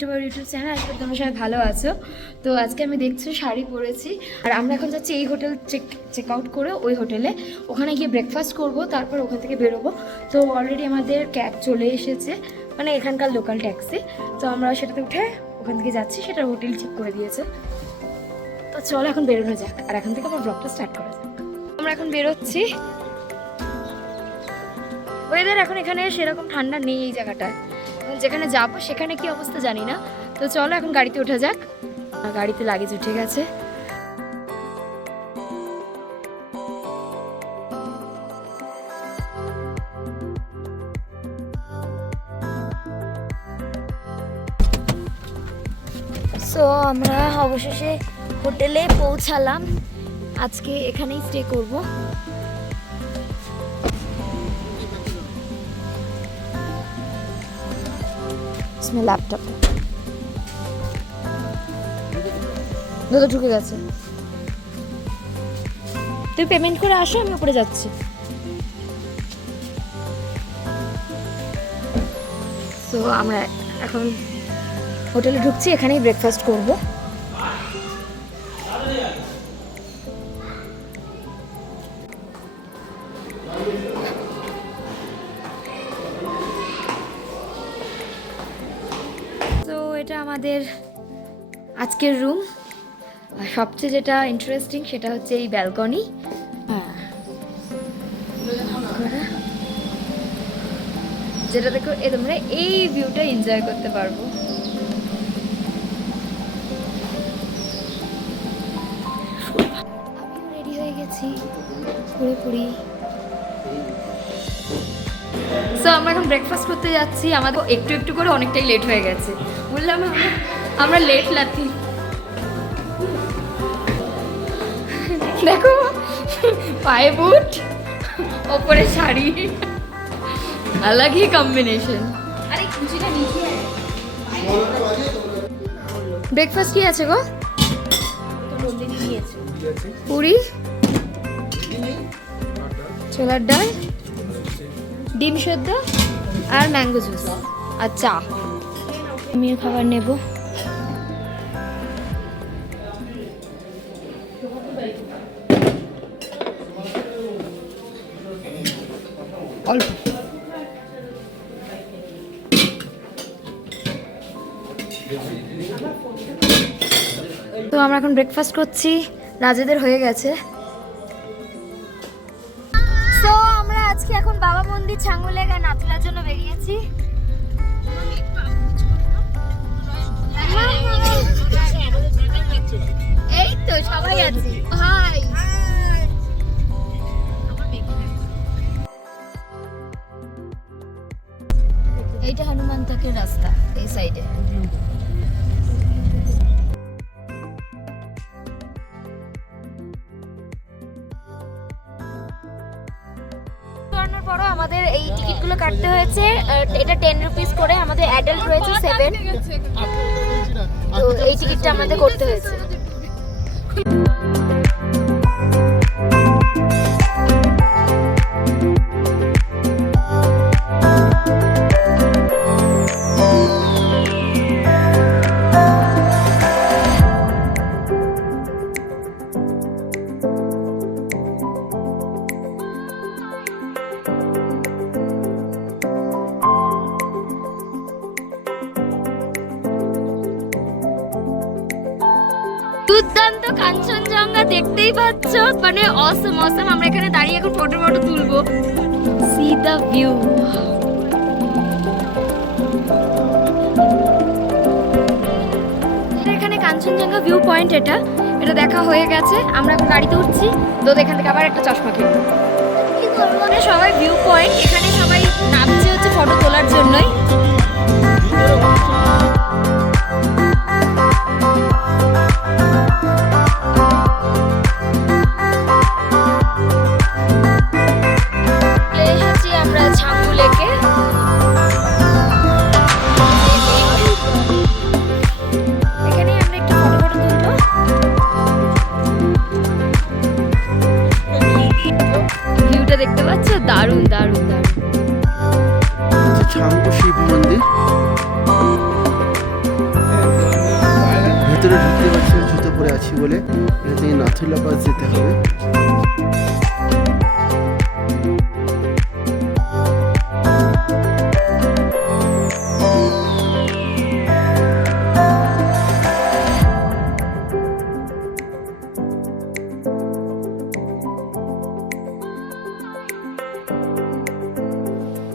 To my YouTube channel. আজকে তোমরা সবাই ভালো আছো। তো আজকে আমি দেখছি শাড়ি পরেছি, আর আমরা এখন যাচ্ছি এই হোটেল চেক আউট করে ওই হোটেলে, ওখানে গিয়ে ব্রেকফাস্ট করব, তারপর ওখান থেকে বেরোবো। তো অলরেডি আমাদের ক্যাব চলে এসেছে, মানে এখানকার লোকাল ট্যাক্সি। তো আমরা সেটাতে উঠে ওখান থেকে যাচ্ছি, সেটা হোটেল ঠিক করে দিয়েছে। তো চলো এখন বেরোনো যাক, আর এখন থেকে আমার ব্লগটা স্টার্ট করা যাক। আমরা এখন বেরোচ্ছি। ওয়েদার এখন এখানে সেরকম ঠান্ডা নেই এই জায়গাটায়, যেখানে যাবো সেখানে কি অবস্থা জানি না। তো চলো এখন গাড়িতে ওঠা যাক। গাড়িতে লাগেজ উঠে গেছে। সো আমরা অবশেষে হোটেলে পৌঁছালাম, আজকে এখানেই স্টে করব। ল্যাপটপ দুটো ঢুকে গেছে। তুই পেমেন্ট করে আসো, আমি উপরে যাচ্ছি। তো আমরা এখন হোটেলে ঢুকছি, এখানেই ব্রেকফাস্ট করব। তো এটা আমাদের আজকের রুম। সবচেয়ে যেটা ইন্টারেস্টিং সেটা হচ্ছে এই ব্যালকনি। যেটা দেখো তোমরা এই ভিউটা এনজয় করতে পারবো। আমিও রেডি হয়ে গেছি পুরোপুরি। সো আমরা এখন ব্রেকফাস্ট করতে যাচ্ছি। আমাদের একটু একটু করে অনেকটাই লেট হয়ে গেছে, বললাম আমরা লেট লাথি। দেখো পায়ে বুট, ওপরে শাড়ি, अलग ही कॉम्बिनेशन। अरे खुशीটা নিচে ব্রেকফাস্ট কি আছে গো? পুরি, ছোলার ডাল, ডিম সেদ্ধ আর ম্যাঙ্গো জুস আর চা। আমিও খাবার নেব। অল্প। তো আমরা এখন ব্রেকফাস্ট করছি, রাজেদের হয়ে গেছে। সো আমরা আজকে এখন বাবা মন্দির ছাঙ্গুলেগা নাতলার জন্য বেরিয়েছি। এই তো সবাই আছে। হাই, এইটা হনুমান তকের রাস্তা, এই সাইডে। পরও আমাদের এই টিকিটগুলো কাটতে হয়েছে। এটা 10 রুপিস করে, আমাদের অ্যাডাল্ট রয়েছে 7। তো এই টিকিটটা আমাদের করতে হয়েছে। দুর্দান্ত কাঞ্চনজঙ্ঘা দেখতেই পাচ্ছ, মানে অসম অসম। আমরা এখানে দাঁড়িয়ে এখন ফটো তুলবো। C the view. এখানে কাঞ্চনজঙ্ঘা ভিউ পয়েন্ট, এটা দেখা হয়ে গেছে। আমরা এখন গাড়িতে উঠছি। তো এখান থেকে আবার একটা চশমা কিনবো। সবাই ভিউ পয়েন্ট, এখানে সবাই নামছে হচ্ছে ফটো তোলার জন্যই। দেখতে পাচ্ছ, দারুণ দারুণ দারুণ। ছাঙ্গু শিব মন্দির। আছি বলে এটা থেকে নাথুলা পাস যেতে হবে।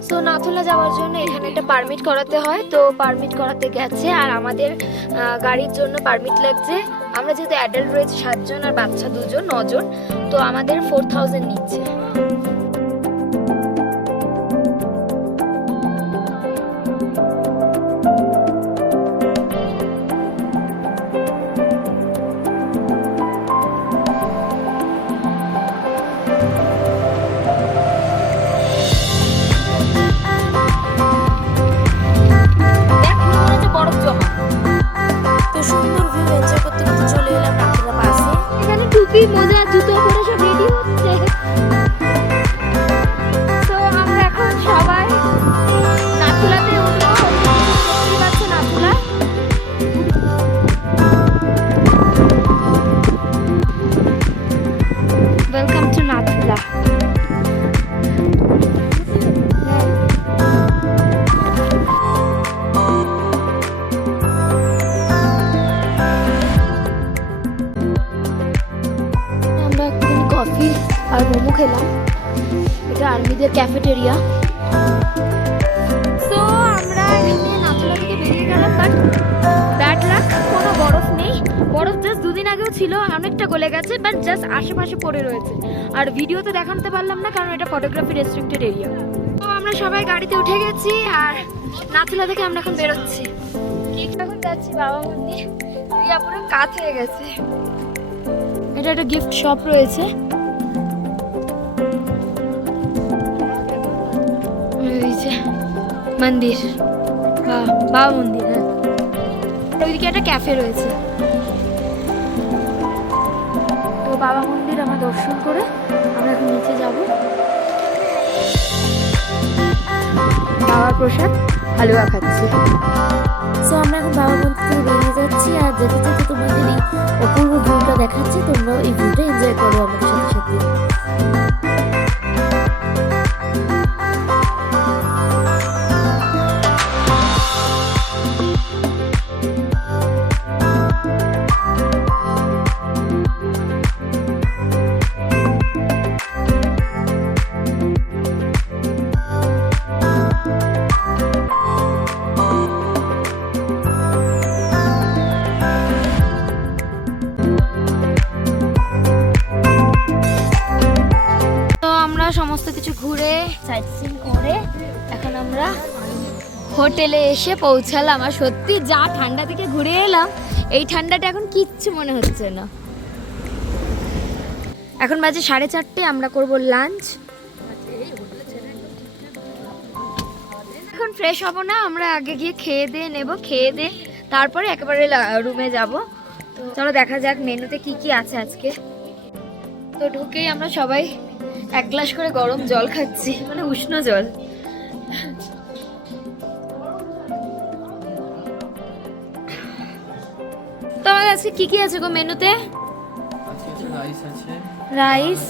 তো নাথুলা যাওয়ার জন্য এখানে একটা পারমিট করাতে হয়, তো পারমিট করাতে গেছে আর আমাদের গাড়ির জন্য পারমিট লাগছে। আমরা যেহেতু অ্যাডাল্ট রয়েছে 7 জন আর বাচ্চা 2 জন, 9 জন, তো আমাদের 4000 নিচ্ছে। মজা জুতো পরে সব রেডি হচ্ছে। তো আমরা এখন সবাই নাথুলাতে উঠবো। দেখতে পাচ্ছ Nathula. Welcome to Nathula. Coffee আর মোমো খেলাম, এটা আর্মিদের ক্যাফেটেরিয়া। সো আমরা এখানে নাথুলা থেকে বেরিয়ে গেলাম, বাট ব্যাড লাক, কোনো বরফ নেই। বরফ জাস্ট 2 দিন আগেও ছিল, অনেকটা গলে গেছে, বাট জাস্ট আশেপাশে পড়ে রয়েছে। আর ভিডিওতে দেখাতে পারলাম না কারণ এটা ফটোগ্রাফি রেস্ট্রিক্টেড এরিয়া। তো আমরা সবাই গাড়িতে উঠে গেছি আর নাথুলা থেকে আমরা এখন বেরোচ্ছি। এখন যাচ্ছি বাবা মন্দির। রিয়া পুরো কাত হয়ে গেছে। এটা একটা গিফট শপ রয়েছে। মন্দির, বাবা মন্দির, হ্যাঁ। ওইদিকে একটা ক্যাফে রয়েছে। তো বাবা মন্দির আমরা দর্শন করে আমরা এখন নিচে যাব। বাবার প্রসাদ হালুয়া খাচ্ছি। সো আমরা এখন বাবা মন্দির থেকে বেরিয়ে যাচ্ছি আর যেতে যেতে তোমাদের এই অপূর্ব ভিউটা দেখাচ্ছি, তোমরাও এই ভিউটা এনজয় করো আমাদের সাথে সাথে। সমস্ত কিছু ঘুরে সাইট সিন করে এখন আমরা হোটেলে এসে পৌঁছালাম। আর সত্যি যা ঠান্ডা থেকে ঘুরে এলাম, এই ঠান্ডাটা এখন কিচ্ছু মনে হচ্ছে না। এখন বাজে 4:30, আমরা করব লাঞ্চ। এখন ফ্রেশ হব না, আমরা আগে গিয়ে খেয়ে দিয়ে নেব, খেয়ে দিয়ে তারপরে একেবারে রুমে যাব। তো চলো দেখা যাক মেনুতে কি কি আছে আজকে। তো ঢুকেই আমরা সবাই 1 গ্লাস করে গরম জল খাচ্ছি, মানে উষ্ণ জল। তো আমাদের আজকে কি কি আছে গো মেনুতে? রাইস,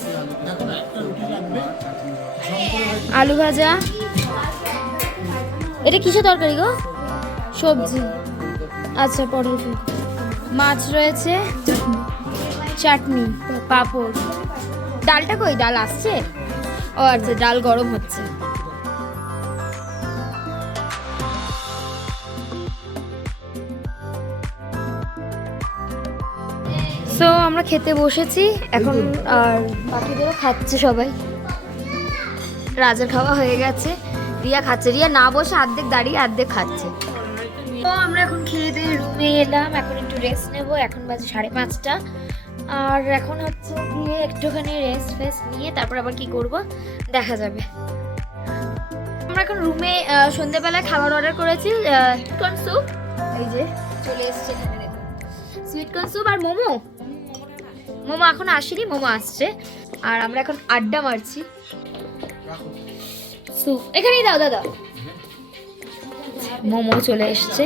আলু ভাজা। এটা কিসের তরকারি গো? সবজি, আচ্ছা পটল ফুলকপি। মাছ রয়েছে, চাটনি, পাঁপড়। ডালটা কই? ডাল আসছে? ও আচ্ছা, ডাল গরম হচ্ছে। সো আমরা খেতে বসেছি এখন, আর বাকিদেরও খাচ্ছে সবাই। রাজার খাওয়া হয়ে গেছে, রিয়া খাচ্ছে। রিয়া না বসে অর্ধেক দাঁড়িয়ে অর্ধেক খাচ্ছে। তো আমরা এখন খেয়ে দিয়ে রুমে এলাম, এখন একটু রেস্ট নেব। এখন বাজে 5:30, আর এখন হচ্ছে গিয়ে একটুখানি রেস্ট ফেস্ট নিয়ে তারপর আবার কি করব দেখা যাবে। আমরা এখন রুমে সন্ধ্যেবেলায় খাবার অর্ডার করেছি, কর্ন স্যুপ, এই যে চলে এসছে এখানে দেখুন, সুইট কর্ন স্যুপ আর মোমো। মোমো এখন আসেনি, মোমো আসছে। আর আমরা এখন আড্ডা মারছি। স্যুপ এখানেই দাও দাদা। মোমো চলে এসছে।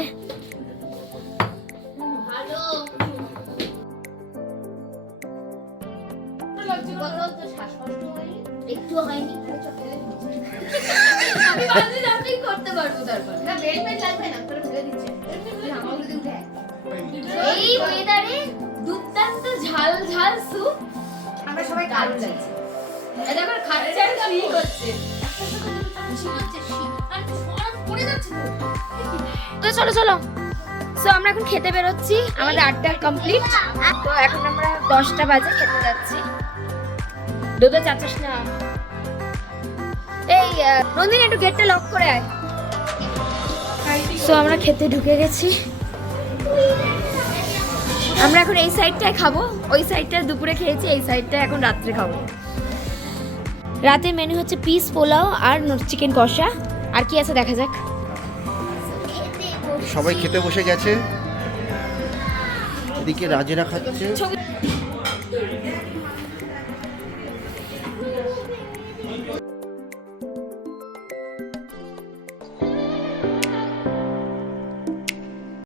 একটুও হয়নি। আমি ভাবছি আপনি করতে পারবো তারপর। না বেড বেড লাগবে না, তোরা ফেলে দিচ্ছে। আমাকে যদি উঠে। এই ওয়েদারে দুর্দান্ত ঝাল ঝাল স্যুপ আমরা সবাই কালো লাগছে। এটা আবার খাচ্ছে আর শি করছে। শি করছে শি। আর সর পড়ে যাচ্ছে তো। তো চলো চলো। সো আমরা এখন খেতে বেরোচ্ছি, আমাদের 8টা কমপ্লিট। তো এখন আমরা 10টা বাজে খেতে যাচ্ছি। দুধে চাচ্ছিস না? এই নন্দিনী একটু গেটটা লক করে আয়। সো আমরা খেতে ঢুকে গেছি। আমরা এখন এই সাইডটায় খাবো, ওই সাইডটা দুপুরে খেয়েছি, এই সাইডটা এখন রাত্রে খাবো। রাতের মেনু হচ্ছে পিস পোলাও আর চিকেন কষা। আর কি আছে দেখা যাক। সবাই খেতে বসে গেছে, এদিকে রাজেরা খাচ্ছে। ছবি